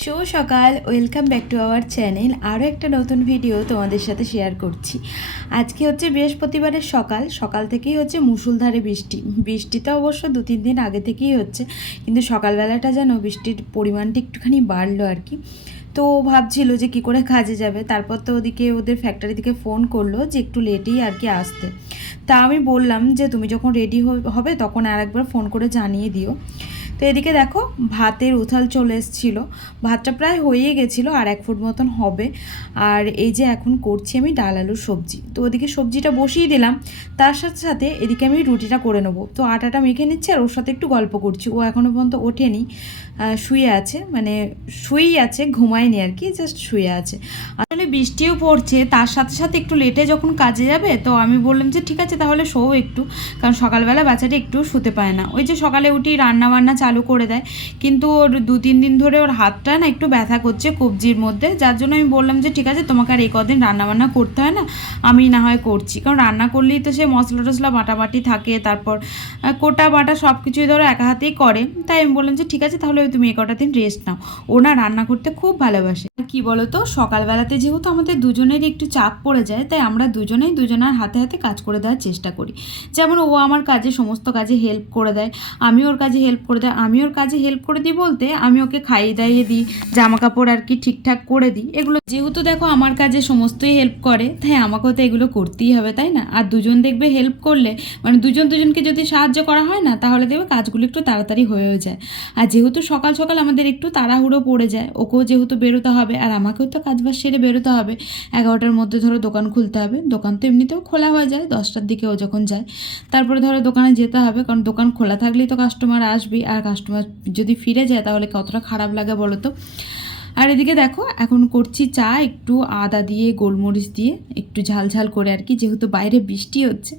শুভ সকাল, welcome back to our channel. আরও একটা নতুন ভিডিও তোমাদের সাথে শেয়ার করছি। আজকে হচ্ছে বৃহস্পতিবারের সকাল থেকেই হচ্ছে মুষলধারে বৃষ্টি তো অবশ্য 2-3 দিন আগে থেকেই হচ্ছে, কিন্তু সকালবেলাটা যেন বৃষ্টির পরিমাণটা একটুখানি বাড়লো আর কি। তো ভাবছিল যে কী করে কাজে যাবে, তারপর তো ওদিকে ওদের ফ্যাক্টরি থেকে ফোন করলো যে একটু লেটেই আর কি আসতে। তা আমি বললাম যে তুমি যখন রেডি হবে তখন আর একবার ফোন করে জানিয়ে দিও। তো এদিকে দেখো ভাতের উথাল চলে এসেছিলো, ভাতটা প্রায় হয়ে গেছিলো, আর 1 ফুট মতন হবে। আর এই যে এখন করছি আমি ডাল আলুর সবজি, তো ওদিকে সবজিটা বসিয়ে দিলাম, তার সাথে সাথে এদিকে আমি রুটিটা করে নেবো। তো আটাটা মেখে নিচ্ছি আর ওর সাথে একটু গল্প করছি। ও এখনও পর্যন্ত ওঠেনি, শুয়ে আছে, মানে শুয়েই আছে, ঘুমায়নি আর কি, জাস্ট শুয়ে আছে। আসলে বৃষ্টিও পড়ছে, তার সাথে সাথে একটু লেটে যখন কাজে যাবে, তো আমি বললাম যে ঠিক আছে তাহলে শোও একটু, কারণ সকালবেলা বাচ্চাটা একটু শুতে পায় না। ওই যে সকালে উঠি রান্না বান্না চালু করে দেয়, কিন্তু ওর 2-3 দিন ধরে ওর হাতটা না একটু ব্যথা করছে কবজির মধ্যে, যার জন্য আমি বললাম যে ঠিক আছে তোমাকে আর এই কদিন রান্নাবান্না করতে হয় না, আমি না হয় করছি। কারণ রান্না করলেই তো সে মশলা টশলা বাটাবাটি থাকে, তারপর কোটা বাটা সব কিছুই ধরো একা হাতেই করে। তাই আমি বললাম যে ঠিক আছে তাহলে তুমি এই কটা দিন রেস্ট নাও। ও না রান্না করতে খুব ভালোবাসে। কি বলো তো, সকালবেলাতে যেহেতু আমাদের দুজনেরই একটু চাপ পড়ে যায়, তাই আমরা দুজনেই দুজনের হাতে হাতে কাজ করে দেওয়ার চেষ্টা করি। যেমন ও আমার কাজে, সমস্ত কাজে হেল্প করে দেয়, আমি ওর কাজে হেল্প করে দেয়, আমি ওর কাজে হেল্প করে দিই বলতে আমি ওকে খাইয়ে দাইয়ে দিই, জামা কাপড় আর কি ঠিকঠাক করে দিই। এগুলো যেহেতু দেখো আমার কাজে সমস্তই হেল্প করে, তাই আমাকেও তো এগুলো করতেই হবে, তাই না? আর দুজন দেখবে হেল্প করলে, মানে দুজন দুজনকে যদি সাহায্য করা হয় না, তাহলে দেখবে কাজগুলো একটু তাড়াতাড়ি হয়েও যায়। আর যেহেতু সকাল সকাল আমাদের একটু তাড়াহুড়ো পড়ে যায়, ওকেও যেহেতু বেরোতে হবে আর আমাকেও তো কাজবাজ সেরে বেরোতে হবে। 11টার মধ্যে ধরো দোকান খুলতে হবে, দোকান তো এমনিতেও খোলা হয়ে যায় 10টার দিকে ও যখন যায়। তারপরে ধরো দোকানে যেতে হবে, কারণ দোকান খোলা থাকলেই তো কাস্টমার আসবে, আর কাস্টমার যদি ফিরে যায় তাহলে কতটা খারাপ লাগে বলো তো। আর এদিকে দেখো এখন করছি চা, একটু আদা দিয়ে গোলমরিচ দিয়ে একটু ঝাল ঝাল করে আর কি, যেহেতু বাইরে বৃষ্টি হচ্ছে,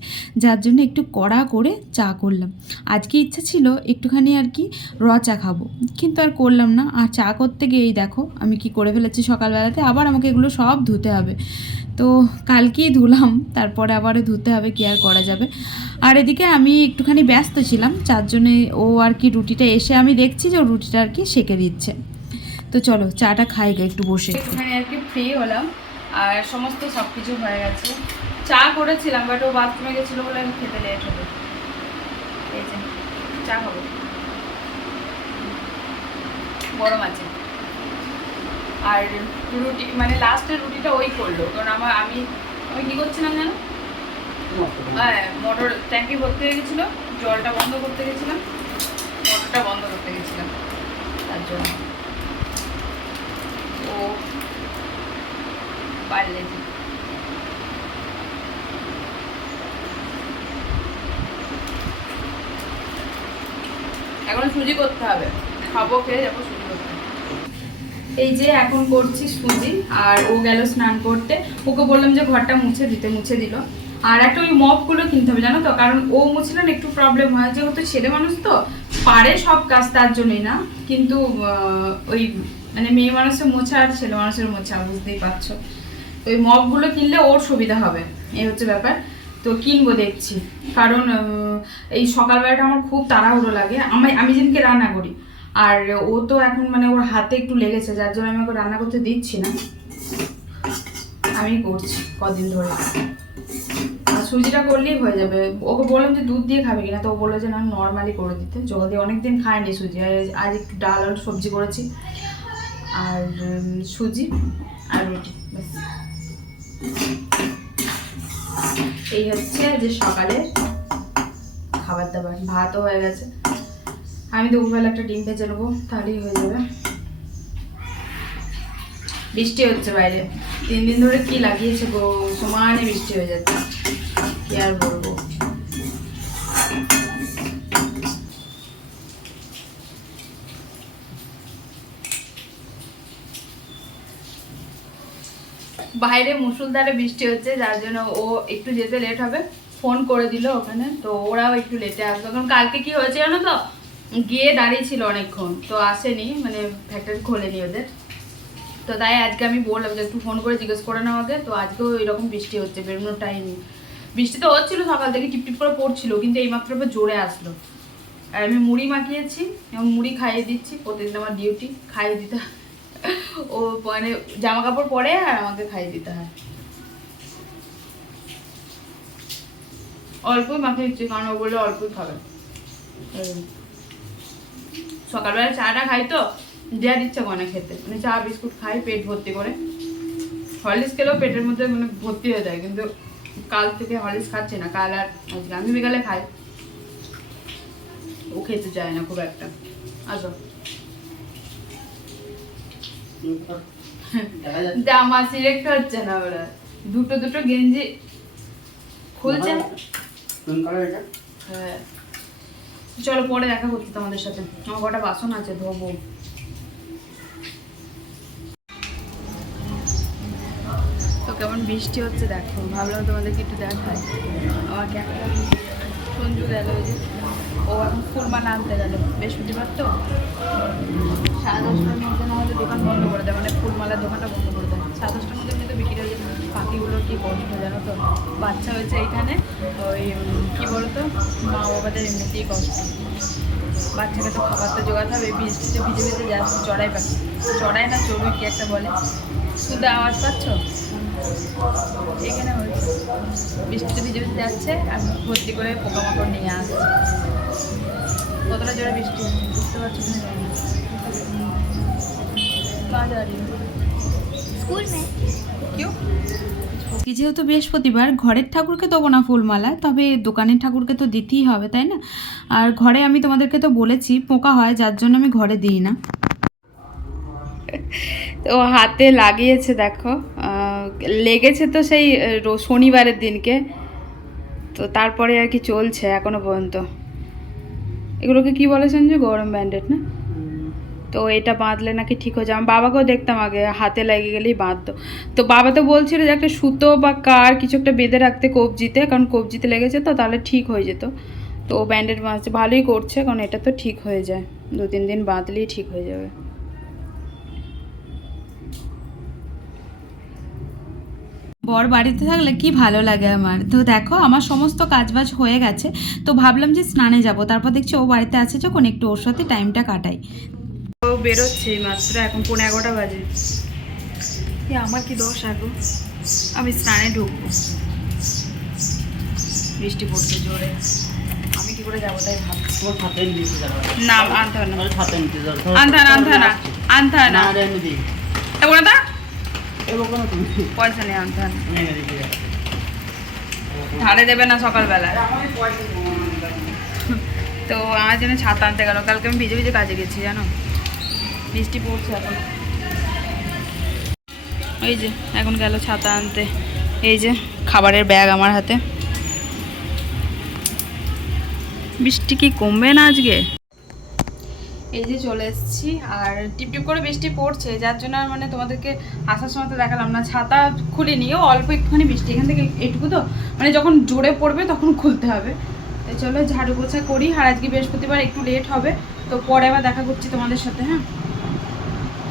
যার জন্য একটু কড়া করে চা করলাম। আজকে ইচ্ছা ছিল একটুখানি আর কি র চা খাবো, কিন্তু আর করলাম না। আর চা করতে গিয়েই দেখো আমি কি করে ফেলেছি, সকালবেলাতে আবার আমাকে এগুলো সব ধুতে হবে। তো কালকেই ধুলাম, তারপরে আবার ধুতে হবে, কি আর করা যাবে। আর এদিকে আমি একটুখানি ব্যস্ত ছিলাম, যার জন্যে ও আর কি রুটিটা এসে আমি দেখছি যে ও রুটিটা আর কি সেঁকে দিচ্ছে। তো চলো চাটা খাই গে একটু বসে, একটুখানি আর কি ফ্রি হলাম। আর সমস্ত সব কিছু হয়ে গেছে, চা করেছিলাম, বাট ও বাথরুমে গেছিলো বলে আমি খেতে লেট হবে। এই যে চা খাবো, গরম আছে। আর রুটি মানে লাস্টের রুটিটা ওই করলো, কারণ আমি কী করছিলাম জানো, হ্যাঁ মোটর ট্যাঙ্কি ভর্তি হয়ে গেছিলো, জলটা বন্ধ করতে গেছিলাম, মোটরটা বন্ধ করতে গেছিলাম, তার জন্য ও পারলে এখন সুজি করতে হবে, খাবো, খেয়ে যাবো সুজি করতে। এই যে এখন করছি সুজি, আর ও গেল স্নান করতে, ওকে বললাম যে ঘরটা মুছে দিতে, মুছে দিল। আর একটা ওই মপগুলো কিনতে হবে জানো তো, কারণ ও মুছলে না একটু প্রবলেম হয়, যেহেতু ছেলে মানুষ তো পারে সব কাজ, তার জন্যই না, কিন্তু ওই মানে মেয়ে মানুষের মোছা আর ছেলে মানুষের মোছা বুঝতেই পারছো, ওই মপগুলো কিনলে ওর সুবিধা হবে, এই হচ্ছে ব্যাপার। তো কিনবো দেখছি, কারণ এই সকালবেলাটা আমার খুব তাড়াহুড়ো লাগে, আমি যেদিনকে রান্না করি। আর ও তো এখন মানে ওর হাতে একটু লেগেছে, যার জন্য আমি ওকে রান্না করতে দিচ্ছি না, আমি করছি কদিন ধরে। আর সুজিটা করলেই হয়ে যাবে। ওকে বললাম যে দুধ দিয়ে খাবে কিনা, তো ও বললো যে না নর্মালি করে দিতে, জল দিয়ে অনেকদিন খায়নি সুজি। আর আজ একটু ডাল আর সবজি করেছি, আর সুজি আর রুটি, ব্যাস। এই হচ্ছে যে সকালে খাবার দাবার, ভাতও হয়ে গেছে, আমি দুপুরবেলা একটা ডিম ভেজে নেবো, তাহলেই হয়ে যাবে। বৃষ্টি হচ্ছে বাইরে, 3 দিন ধরে কি লাগিয়েছে গো, সমানে বৃষ্টি হয়ে যাচ্ছে, কি আর বলবো। বাইরে মুষলধারে বৃষ্টি হচ্ছে, যার জন্য ও একটু যেতে লেট হবে, ফোন করে দিল ওখানে, তো ওরাও একটু লেটে আসবে। কারণ কালকে কি হয়েছে জানো তো, গিয়ে দাঁড়িয়ে ছিল অনেকক্ষণ, তো আসেনি, মানে ফ্যাক্টরি খোলেনি ওদের। তো তাই আজকে আমি বললাম যে একটু ফোন করে জিজ্ঞেস করে নাও আগে। তো আজকেও এরকম বৃষ্টি হচ্ছে, বেরোনোর টাইম, বৃষ্টি তো হচ্ছিল সকাল থেকে, টিপটিপ করে পড়ছিল, কিন্তু এইমাত্র জোরে আসলো। আর আমি মুড়ি মাখিয়েছি এবং মুড়ি খাইয়ে দিচ্ছি, প্রতিদিন আমার ডিউটি খাইয়ে দিতে ও মানে জামা কাপড় পরে আর আমাকে খাইয়ে দিতে হয়। অল্প মাখিয়ে দিচ্ছি কারণ ও বলে অল্পই খাবে। সকালবেলা চাটা খাই তো দেওয়ার ইচ্ছা করে না খেতে, মানে চা বিস্কুট খাই পেট ভর্তি করে। হরলিক্স খেলেও পেটের মধ্যে মানে ভর্তি হয়ে যায়, কিন্তু কাল থেকে হরলিক্স খাচ্ছি না। কাল আর আজকে আমি বিকালে খাই, ও খেতে চায় না খুব একটা। আসো জামা সিলেক্ট হচ্ছে না, ওরা দুটো দুটো গেঞ্জি খুলছে। হ্যাঁ চলো পরে দেখা করছি তোমাদের সাথে, আমার কটা বাসন আছে ধোবো। তো কেমন বৃষ্টি হচ্ছে দেখো, ভাবলাম তোমাদেরকে একটু দেখায়। আমাকে একটা সঞ্জু গেল, ওই যে ও এখন ফুলমালা আনতে গেল, বৃহস্পতিবার তো 10:30টার মধ্যে না হলে দোকান বন্ধ করে দেয়, মানে ফুলমালার দোকানটা বন্ধ করে দেয়। 10:30টার মধ্যে এমনি তো বিক্রি হয়ে যায়। পাখিগুলোর কি কষ্ট জানো তো, বাচ্চা হয়েছে এইখানে, ওই কী বলতো মা বাবাদের এমনিতেই কষ্ট। বাচ্চাকে তো খাবার তো জোগাতে হবে, বৃষ্টিতে ভিজে ভিজে যাচ্ছে। চড়াই পাখি, চড়াই না চড়ুই কি একটা বলে, শুধু আওয়াজ পাচ্ছ এখানে হয়েছে। বৃষ্টিতে ভিজে ভিজে যাচ্ছে আর ভর্তি করে পোকামাকড় নিয়ে আসছে। কতটা জোরে বৃষ্টি হচ্ছে বুঝতে পারছো না? স্কুল মেয়ে কেউ কি, যেহেতু বৃহস্পতিবার ঘরের ঠাকুরকে দেবো না ফুলমালা, তবে দোকানের ঠাকুরকে তো দিতেই হবে তাই না। আর ঘরে আমি তোমাদেরকে তো বলেছি পোকা হয়, যার জন্য আমি ঘরে দিই না। তো হাতে লাগিয়েছে দেখো, লেগেছে তো সেই শনিবারের দিনকে, তো তারপরে আর কি চলছে এখনো পর্যন্ত। এগুলোকে কি বলে সঞ্জু? গরম ব্যান্ডেড না? তো এটা বাঁধলে নাকি ঠিক হয়ে যায়। আমি বাবাকেও দেখতাম আগে হাতে লেগে গেলেই বাঁধতো, তো বাবা তো বলছিল যে একটা সুতো বা কার কিছু একটা বেঁধে রাখতে কবজিতে, কারণ কবজিতে লেগেছে তো, তাহলে ঠিক হয়ে যেত। তো ও ব্যান্ডেড বাঁধছে, ভালোই করছে, কারণ এটা তো ঠিক হয়ে যায়, 2-3 দিন বাঁধলেই ঠিক হয়ে যাবে। বর বাড়িতে থাকলে কি ভালো লাগে আমার। তো দেখো আমার সমস্ত কাজবাজ হয়ে গেছে, তো ভাবলাম যে স্নানে যাব, তারপর দেখছি ও বাড়িতে আছে যখন একটু ওর সাথে টাইমটা কাটাই। ও বেরোচ্ছে মাত্র, এখন 11:15 বাজে। আমার কি দোষ আগো, আমি স্নানে ঢুকবো, বৃষ্টি পড়ছে জোরে, আমি কি করে যাবো তাই ভাবছি। না আনতে হয় না, আনতে হয় না, আনতে হয় না, আনতে হয় না, পয়সা নেই, আনতে হয় না, ধারে দেবে না সকালবেলায়। তো আমার জন্য ছাতা আনতে গেল, কালকে আমি ভিজে ভিজে কাজে গেছি জানো, বৃষ্টি পড়ছে এখন। এই যে এখন গেল ছাতা আনতে, এই যে খাবারের ব্যাগ আমার হাতে। বৃষ্টি কি কমবে না আজকে? এই যে চলে এসেছি, আর টিপটিপ করে বৃষ্টি পড়ছে, যার জন্য আর মানে তোমাদেরকে আসার সময় তো দেখালাম না, ছাতা খুলিনি, ও অল্প একটুখানি বৃষ্টি এখান থেকে এটুকু তো, মানে যখন জোরে পড়বে তখন খুলতে হবে। চলো ঝাড়ু পোছা করি, আর আজকে বৃহস্পতিবার একটু লেট হবে, তো পরে আবার দেখা করছি তোমাদের সাথে। হ্যাঁ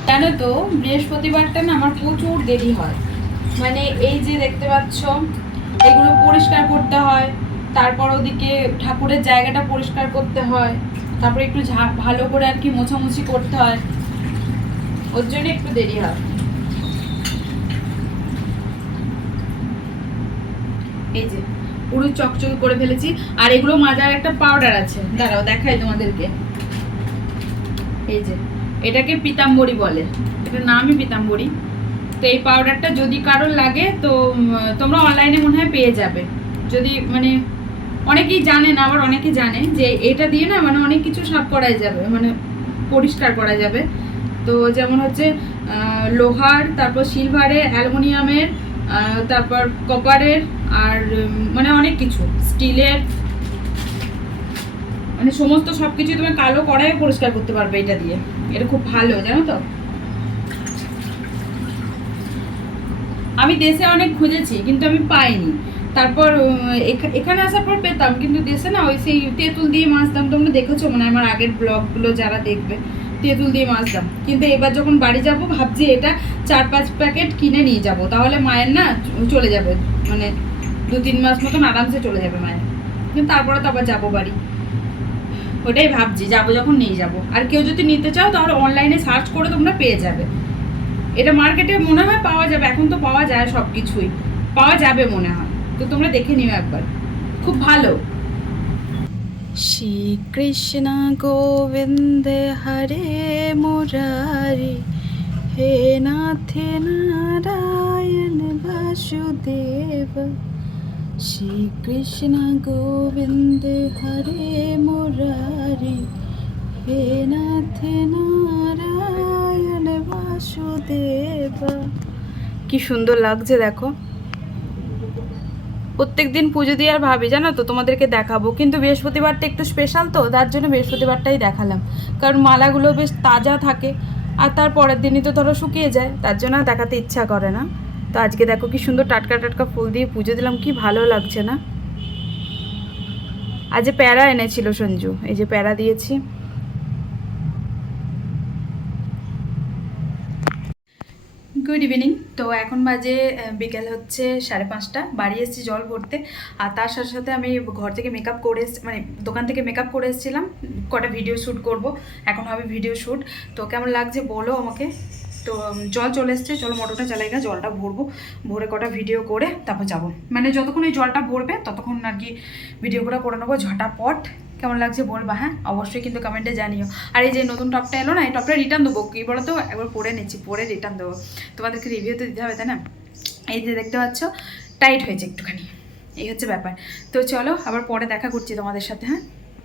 জানো তো বৃহস্পতিবারটা না আমার প্রচুর দেরি হয়, মানে এই যে দেখতে পাচ্ছ এগুলো পরিষ্কার করতে হয়, তারপর ওদিকে ঠাকুরের জায়গাটা পরিষ্কার করতে হয়, তারপরে একটু ভালো করে আর কি মোছামুছি করতে হয়, ওর জন্য একটু দেরি হয়। এই যে পুরো চকচকে করে ফেলেছি, আর এগুলো মাজার একটা পাউডার আছে, দাঁড়াও দেখাই তোমাদেরকে। এই যে এটাকে পিতাম্বরী বলে, এটার নামই পিতাম্বরী। তো এই পাউডারটা যদি কারোর লাগে তো তোমরা অনলাইনে মনে হয় পেয়ে যাবে, যদি মানে অনেকেই জানে না, আবার অনেকে জানে যে এটা দিয়ে না মানে অনেক কিছু সাফ করা যাবে, মানে পরিষ্কার করা যাবে। তো যেমন হচ্ছে লোহার, তারপর সিলভারের, অ্যালুমিনিয়ামের, তারপর কপারের, আর মানে অনেক কিছু স্টিলের, মানে সমস্ত সব কিছু তুমি কালো কড়াইও পরিষ্কার করতে পারবে এটা দিয়ে। এটা খুব ভালো জানো তো। আমি দেশে অনেক খুঁজেছি কিন্তু আমি পাইনি, তারপর এখানে আসার পর পেতাম, কিন্তু দেশে না ওই সেই তেঁতুল দিয়ে মাছতাম, তোমরা দেখেছো মনে হয় আমার আগের ব্লগগুলো যারা দেখবে, তেঁতুল দিয়ে মাছতাম। কিন্তু এবার যখন বাড়ি যাব ভাবছি এটা 4-5 প্যাকেট কিনে নিয়ে যাব, তাহলে মায়ের না চলে যাবে, মানে 2-3 মাস মতন আরামসে চলে যাবে মায়ের। কিন্তু তারপরে তো আবার যাবো বাড়ি, ওটাই ভাবছি যাবো যখন নিয়ে যাব। আর কেউ যদি নিতে চাও তাহলে অনলাইনে সার্চ করে তোমরা পেয়ে যাবে, এটা মার্কেটে মনে হয় পাওয়া যাবে, এখন তো পাওয়া যায় সব কিছুই, পাওয়া যাবে মনে হয়, তো তোমরা দেখে নিও একবার, খুব ভালো। শ্রী কৃষ্ণ গোবিন্দ হরে মুরারি, হে নাথ নারায়ণ বাসুদেব। শ্রী কৃষ্ণ গোবিন্দ হরে মুরারি, হে নাথ নারায়ণ বাসুদেব। কি সুন্দর লাগছে দেখো। প্রত্যেক দিন পুজো দিয়ে আর ভাবি জানো তো তোমাদেরকে দেখাবো, কিন্তু বৃহস্পতিবারটা একটু স্পেশাল তো, তার জন্য বৃহস্পতিবারটাই দেখালাম, কারণ মালাগুলো বেশ তাজা থাকে আর তার পরের দিনই তো ধরো শুকিয়ে যায়, তার জন্য আর দেখাতে ইচ্ছা করে না। তো আজকে দেখো কি সুন্দর টাটকা টাটকা ফুল দিয়ে পুজো দিলাম, কি ভালো লাগছে না। আজ প্যারা এনেছিল সঞ্জু, এই যে প্যারা দিয়েছি। Good evening. তো এখন বাজে বিকেল হচ্ছে 5:30, বাড়ি এসেছি জল ভরতে, আর তার সাথে সাথে আমি ঘর থেকে মেকআপ করে মানে দোকান থেকে মেকআপ করে এসেছিলাম, কটা ভিডিও শ্যুট করব, এখন হবে ভিডিও শ্যুট। তো কেমন লাগছে বলো আমাকে। তো জল চলে এসছে, চলো মোটরটা চালাই গা, জলটা ভরবো, ভরে কটা ভিডিও করে তারপর যাবো, মানে যতক্ষণ ওই জলটা ভরবে ততক্ষণ আর কি ভিডিও করে নেবো ঝটাপট। কেমন লাগছে বলবা, হ্যাঁ অবশ্যই কিন্তু কমেন্টে জানিও। আর এই যে নতুন টপটা এলো না, এই টপটা রিটার্ন দেবো, কী বলো তো, একবার পরে নিচ্ছি, পরে রিটার্ন দেবো, তোমাদেরকে রিভিউ তো দিতে হবে তাই না। এই যে দেখতে পাচ্ছ টাইট হয়েছে একটুখানি, এই হচ্ছে ব্যাপার। তো চলো আবার পরে দেখা করছি তোমাদের সাথে, হ্যাঁ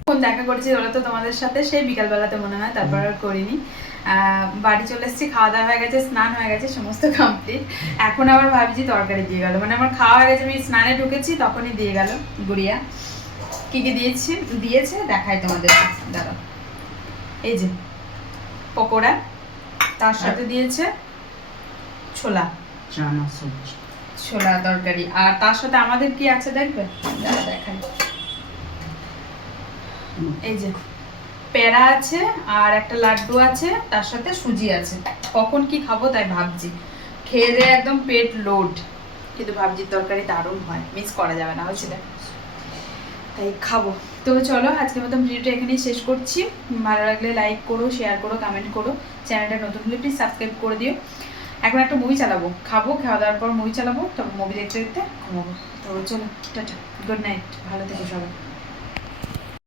ফোন দেখা করছি বলো তো তোমাদের সাথে, সেই বিকালবেলাতে মনে হয়, তারপর আর করিনি। বাড়ি চলে এসেছি, খাওয়া দাওয়া হয়ে গেছে, স্নান হয়ে গেছে, সমস্ত কমপ্লিট। এখন আবার ভাবছি তরকারি দিয়ে গেল, মানে আমার খাওয়া হয়ে গেছে, আমি স্নানে ঢুকেছি তখনই দিয়ে গেল গুড়িয়া। কী কী দিয়েছে দেখায় তোমাদের, দাঁড়াও। এই যে পকোড়া, তার সাথে দিয়েছে ছোলা ছোলা তরকারি, আর তার সাথে আমাদের কি আছে দেখবে, দাঁড়া দেখাই। এই যে পেড়া আছে আর একটা লাড্ডু আছে, তার সাথে সুজি আছে। কখন কি খাবো তাই ভাবছি, খেয়ে দিয়ে একদম পেট লোড, কিন্তু ভাবছি তরকারি দারুণ হয়, মিস করা যাবে না, হয়েছিল তাই খাবো। তো চলো আজকের মতো ভিডিওটা এখানেই শেষ করছি। ভালো লাগলে লাইক করো, শেয়ার করো, কমেন্ট করো, চ্যানেলটা নতুন হলে প্লিজ সাবস্ক্রাইব করে দিও। এখন একটা মুভি চালাবো, খাবো, খাওয়া দাওয়ার পর মুভি চালাবো, তারপর মুভি দেখতে দেখতে ঘুমাবো। তো চলো টাটা, গুড নাইট, ভালো থেকো সবাই।